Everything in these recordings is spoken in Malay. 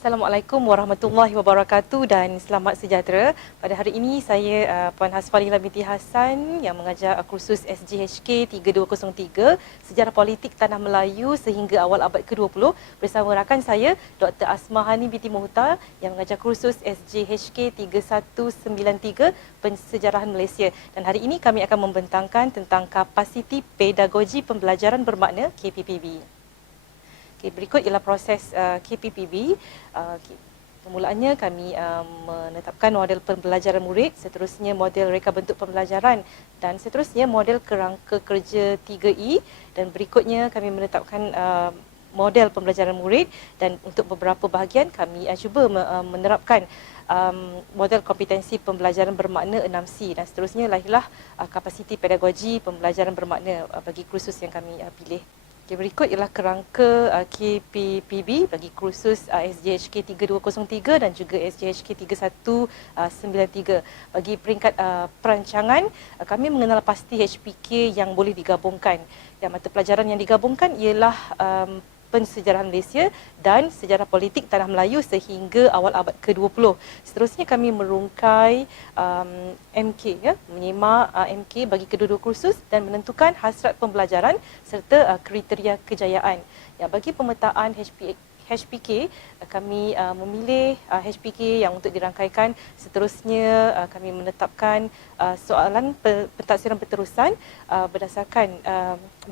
Assalamualaikum warahmatullahi wabarakatuh dan selamat sejahtera. Pada hari ini saya Puan Hasfalila binti Hassan yang mengajar kursus SGHK 3203 Sejarah Politik Tanah Melayu sehingga awal abad ke-20 bersama rakan saya Dr. Asmahani binti Muhtar yang mengajar kursus SGHK 3193 Pensejarahan Malaysia. Dan hari ini kami akan membentangkan tentang kapasiti pedagogi pembelajaran bermakna KPPB. Okay, berikut ialah proses KPPB. Permulaannya kami menetapkan model pembelajaran murid, seterusnya model reka bentuk pembelajaran dan seterusnya model kerangka kerja 3E dan berikutnya kami menetapkan model pembelajaran murid dan untuk beberapa bahagian kami cuba menerapkan model kompetensi pembelajaran bermakna 6C dan seterusnya lahirlah kapasiti pedagogi pembelajaran bermakna bagi kursus yang kami pilih. Okay, berikut ialah kerangka KPPB bagi kursus SGHK 3203 dan juga SGHK 3193. Bagi peringkat perancangan, kami mengenal pasti HPK yang boleh digabungkan. Dan mata pelajaran yang digabungkan ialah Pensejarahan Malaysia dan Sejarah Politik Tanah Melayu sehingga awal abad ke-20. Seterusnya kami merungkai MK, menyemak MK bagi kedua-dua kursus dan menentukan hasrat pembelajaran serta kriteria kejayaan. Ya, bagi pemetaan HPK, kami memilih HPK yang untuk dirangkaikan. Seterusnya kami menetapkan soalan pentaksiran berterusan berdasarkan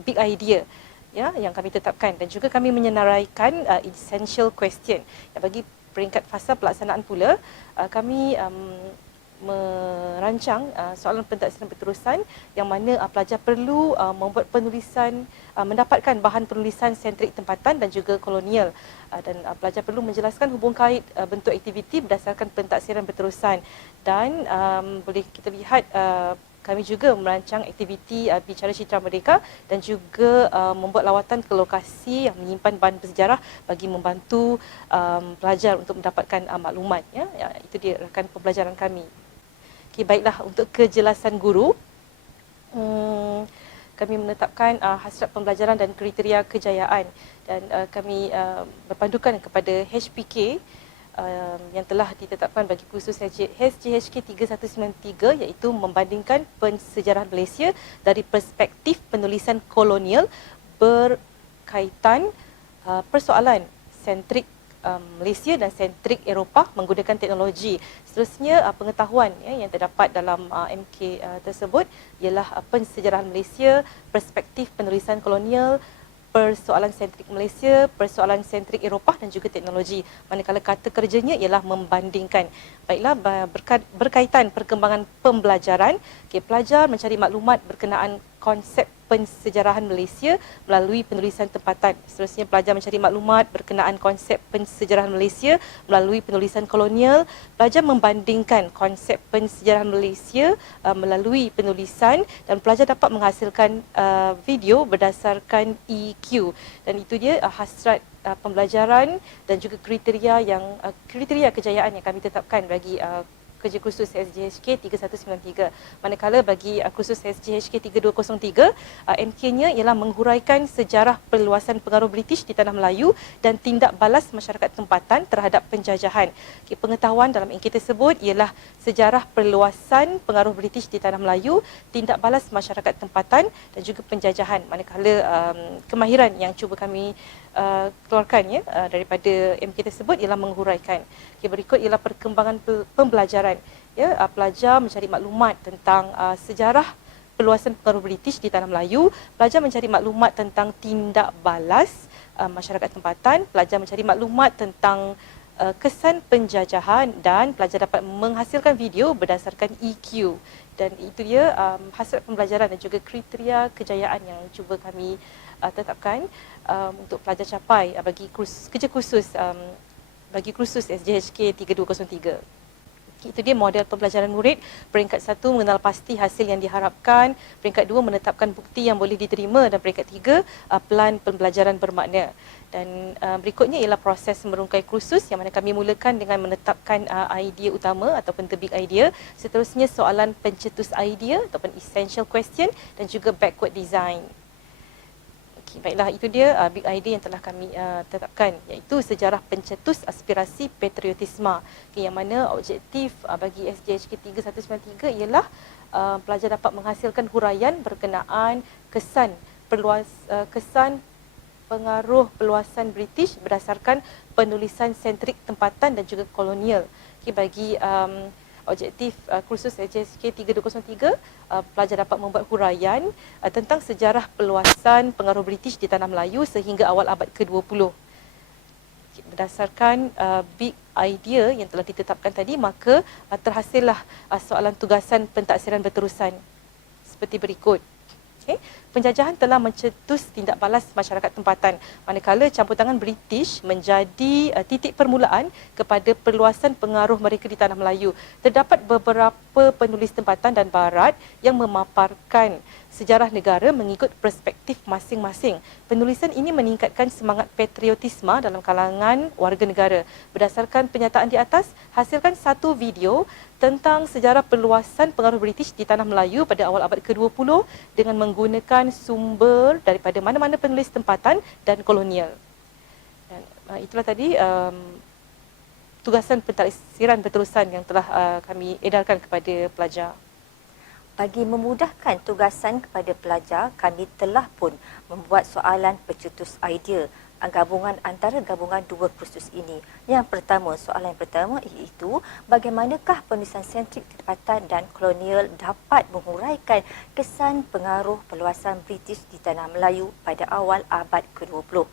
big idea yang kami tetapkan dan juga kami menyenaraikan essential question. Bagi peringkat fasa pelaksanaan pula, kami merancang soalan pentaksiran berterusan yang mana pelajar perlu membuat penulisan, mendapatkan bahan penulisan sentrik tempatan dan juga kolonial dan pelajar perlu menjelaskan hubung kait bentuk aktiviti berdasarkan pentaksiran berterusan dan boleh kita lihat kami juga merancang aktiviti bicara citra merdeka dan juga membuat lawatan ke lokasi yang menyimpan bahan bersejarah bagi membantu pelajar untuk mendapatkan maklumat. Itu dia rakan pembelajaran kami. Okay, baiklah, untuk kejelasan guru, kami menetapkan hasrat pembelajaran dan kriteria kejayaan dan kami berpandukan kepada HPK yang telah ditetapkan bagi kursus SGHK 3193 iaitu membandingkan pensejarahan Malaysia dari perspektif penulisan kolonial berkaitan persoalan sentrik Malaysia dan sentrik Eropah menggunakan teknologi. Seterusnya pengetahuan yang terdapat dalam MK tersebut ialah pensejarahan Malaysia, perspektif penulisan kolonial, persoalan sentrik Malaysia, persoalan sentrik Eropah dan juga teknologi. Manakala kata kerjanya ialah membandingkan. Baiklah, berkaitan perkembangan pembelajaran, pelajar mencari maklumat berkenaan konsep pensejarahan Malaysia melalui penulisan tempatan. Seterusnya pelajar mencari maklumat berkenaan konsep pensejarahan Malaysia melalui penulisan kolonial. Pelajar membandingkan konsep pensejarahan Malaysia melalui penulisan dan pelajar dapat menghasilkan video berdasarkan EQ. Dan itu dia hasrat pembelajaran dan juga kriteria kejayaan yang kami tetapkan bagi kerja kursus SGHK 3193. Manakala bagi kursus SGHK 3203, MK-nya ialah menghuraikan sejarah perluasan pengaruh British di Tanah Melayu dan tindak balas masyarakat tempatan terhadap penjajahan. Pengetahuan dalam MK tersebut ialah sejarah perluasan pengaruh British di Tanah Melayu, tindak balas masyarakat tempatan dan juga penjajahan. Manakala kemahiran yang cuba kami keluarkan daripada MK tersebut ialah menghuraikan. Berikut ialah perkembangan pembelajaran. Pelajar mencari maklumat tentang sejarah perluasan pengaruh British di Tanah Melayu, pelajar mencari maklumat tentang tindak balas masyarakat tempatan, pelajar mencari maklumat tentang kesan penjajahan dan pelajar dapat menghasilkan video berdasarkan EQ. Dan itu dia hasrat pembelajaran dan juga kriteria kejayaan yang cuba kami tetapkan untuk pelajar capai bagi kerja kursus bagi kursus SGHK 3203. Itu dia model pembelajaran murid. Peringkat 1 mengenal pasti hasil yang diharapkan, peringkat 2 menetapkan bukti yang boleh diterima dan peringkat 3 pelan pembelajaran bermakna. Dan berikutnya ialah proses merungkai kursus yang mana kami mulakan dengan menetapkan idea utama ataupun the big idea. Seterusnya soalan pencetus idea ataupun essential question dan juga backward design. Okay, baiklah, itu dia big idea yang telah kami tetapkan, iaitu sejarah pencetus aspirasi patriotisme. Okay, yang mana objektif bagi SJHK 3193 ialah pelajar dapat menghasilkan huraian berkenaan kesan kesan pengaruh peluasan British berdasarkan penulisan sentrik tempatan dan juga kolonial. Okay, bagi objektif kursus SJHK 3203, pelajar dapat membuat huraian tentang sejarah peluasan pengaruh British di tanah Melayu sehingga awal abad ke-20. Berdasarkan big idea yang telah ditetapkan tadi, maka terhasillah soalan tugasan pentaksiran berterusan seperti berikut. Okay. Penjajahan telah mencetus tindak balas masyarakat tempatan, manakala campur tangan British menjadi titik permulaan kepada perluasan pengaruh mereka di tanah Melayu. Terdapat beberapa penulis tempatan dan barat yang memaparkan sejarah negara mengikut perspektif masing-masing. Penulisan ini meningkatkan semangat patriotisme dalam kalangan warga negara. Berdasarkan penyataan di atas, hasilkan satu video tentang sejarah perluasan pengaruh British di tanah Melayu pada awal abad ke-20 dengan menggunakan sumber daripada mana-mana penulis tempatan dan kolonial. Dan itulah tadi tugasan pentaksiran berterusan yang telah kami edarkan kepada pelajar. Bagi memudahkan tugasan kepada pelajar, kami telah pun membuat soalan pencetus idea gabungan antara gabungan dua kursus ini. Yang pertama, soalan yang pertama iaitu bagaimanakah penulisan sentrik tempatan dan kolonial dapat menguraikan kesan pengaruh perluasan British di tanah Melayu pada awal abad ke-20.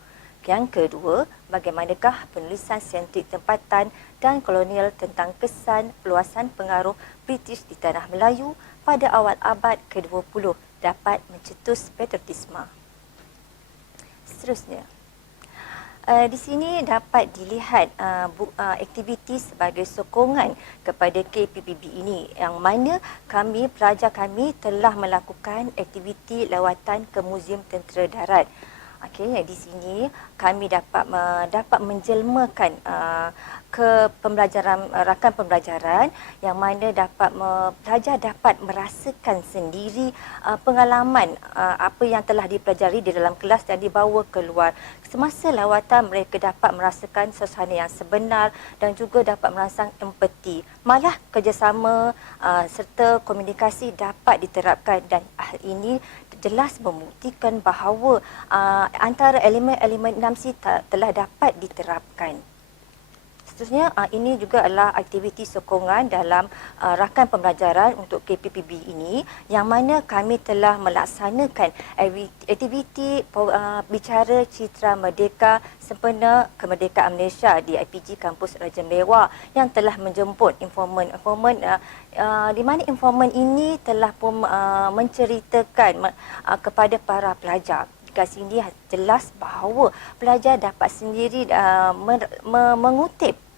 Yang kedua, bagaimanakah penulisan sentrik tempatan dan kolonial tentang kesan perluasan pengaruh British di tanah Melayu pada awal abad ke-20 dapat mencetus patriotisme. Seterusnya, di sini dapat dilihat aktiviti sebagai sokongan kepada KPPB ini, yang mana pelajar kami telah melakukan aktiviti lawatan ke Muzium Tentera Darat. Okey, di sini kami dapat menjelmakan ke pembelajaran, rakan pembelajaran yang mana pelajar dapat merasakan sendiri pengalaman apa yang telah dipelajari di dalam kelas dan dibawa keluar. Semasa lawatan, mereka dapat merasakan suasana yang sebenar dan juga dapat merasakan empati. Malah kerjasama serta komunikasi dapat diterapkan, dan hal ini jelas membuktikan bahawa antara elemen-elemen 6C telah dapat diterapkan. Seterusnya, ini juga adalah aktiviti sokongan dalam rakan pembelajaran untuk KPPB ini, yang mana kami telah melaksanakan aktiviti bicara citra merdeka sempena kemerdekaan Malaysia di IPG Kampus Raja Melewah yang telah menjemput informan di mana informan ini telah pun menceritakan kepada para pelajar. Kat sini jelas bahawa pelajar dapat sendiri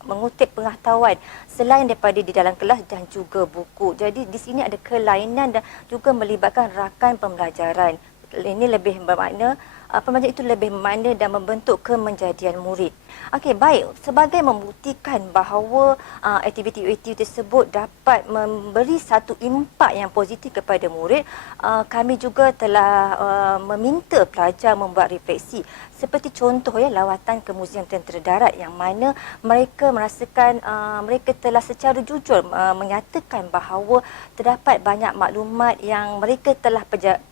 mengutip pengetahuan selain daripada di dalam kelas dan juga buku. Jadi di sini ada kelainan dan juga melibatkan rakan pembelajaran. Ini lebih bermakna pembelajaran itu lebih bermakna dan membentuk kemenjadian murid. Okey, baik. Sebagai membuktikan bahawa aktiviti-aktiviti tersebut dapat memberi satu impak yang positif kepada murid, kami juga telah meminta pelajar membuat refleksi. Seperti contoh lawatan ke Muzium Tentera Darat, yang mana mereka merasakan mereka telah secara jujur menyatakan bahawa terdapat banyak maklumat yang mereka telah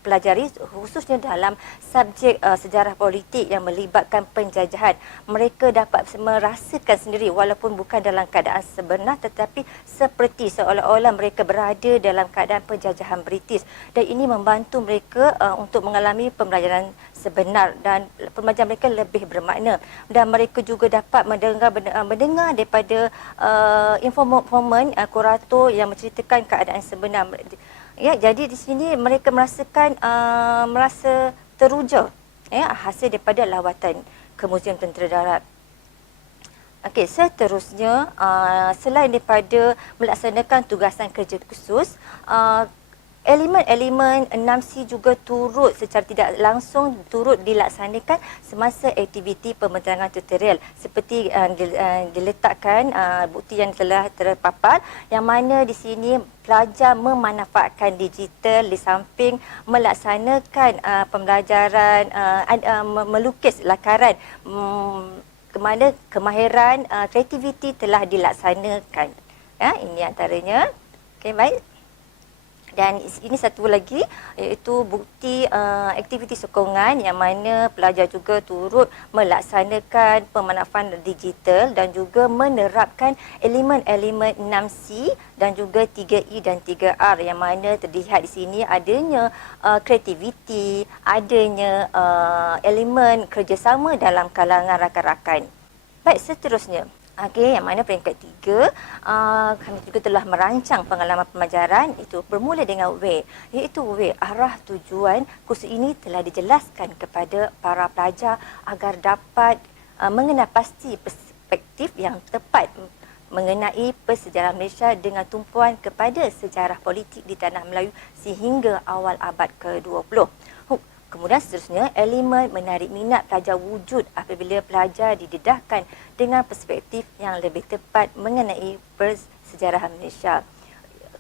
pelajari, khususnya dalam subjek sejarah politik yang melibatkan penjajahan. Mereka dapat merasakan sendiri walaupun bukan dalam keadaan sebenar, tetapi seperti seolah-olah mereka berada dalam keadaan penjajahan British, dan ini membantu mereka untuk mengalami pembelajaran sebenar dan pembelajaran mereka lebih bermakna, dan mereka juga dapat mendengar daripada informan kurator yang menceritakan keadaan sebenar. Ya, jadi di sini mereka merasakan merasa teruja hasil daripada lawatan ke Muzium Tentera Darat. Okey, seterusnya selain daripada melaksanakan tugasan kerja khusus, elemen-elemen 6C juga turut secara tidak langsung turut dilaksanakan semasa aktiviti pembintangan tutorial seperti diletakkan bukti yang telah terpapar yang mana di sini pelajar memanfaatkan digital di samping melaksanakan pembelajaran melukis lakaran ke mana kemahiran kreativiti telah dilaksanakan. Ya, ini antaranya. Okey, baik. Dan ini satu lagi iaitu bukti aktiviti sokongan yang mana pelajar juga turut melaksanakan pemanfaatan digital dan juga menerapkan elemen-elemen 6C dan juga 3E dan 3R yang mana terlihat di sini adanya kreativiti, adanya elemen kerjasama dalam kalangan rakan-rakan. Baik, seterusnya. Okey, yang mana peringkat 3, kami juga telah merancang pengalaman pembelajaran itu bermula dengan WAY, iaitu WAY arah tujuan kursus ini telah dijelaskan kepada para pelajar agar dapat mengenal pasti perspektif yang tepat mengenai persejarah Malaysia dengan tumpuan kepada sejarah politik di tanah Melayu sehingga awal abad ke-20. Kemudian seterusnya, elemen menarik minat pelajar wujud apabila pelajar didedahkan dengan perspektif yang lebih tepat mengenai persejarahan Malaysia.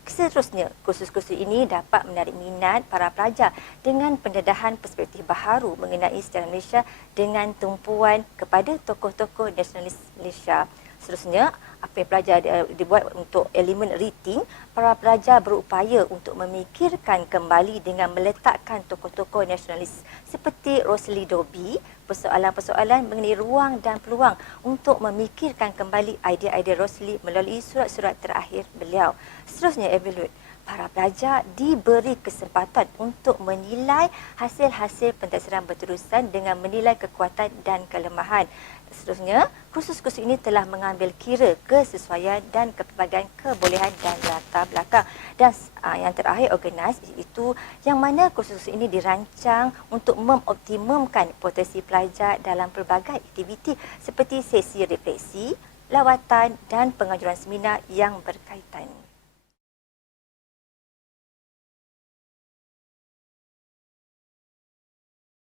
Seterusnya, kursus-kursus ini dapat menarik minat para pelajar dengan pendedahan perspektif baharu mengenai sejarah Malaysia dengan tumpuan kepada tokoh-tokoh nasionalis Malaysia. Seterusnya, apa yang pelajar dibuat untuk elemen rating, para pelajar berupaya untuk memikirkan kembali dengan meletakkan tokoh-tokoh nasionalis seperti Rosely Dobi, persoalan-persoalan mengenai ruang dan peluang untuk memikirkan kembali idea-idea Rosely melalui surat-surat terakhir beliau. Seterusnya, evaluate. Para pelajar diberi kesempatan untuk menilai hasil-hasil pentadbiran berterusan dengan menilai kekuatan dan kelemahan. Seterusnya, kursus-kursus ini telah mengambil kira kesesuaian dan kepelbagaian kebolehan dan latar belakang. Dan yang terakhir, organize, iaitu yang mana kursus ini dirancang untuk mengoptimumkan potensi pelajar dalam pelbagai aktiviti seperti sesi refleksi, lawatan dan pengajuran seminar yang berkaitan.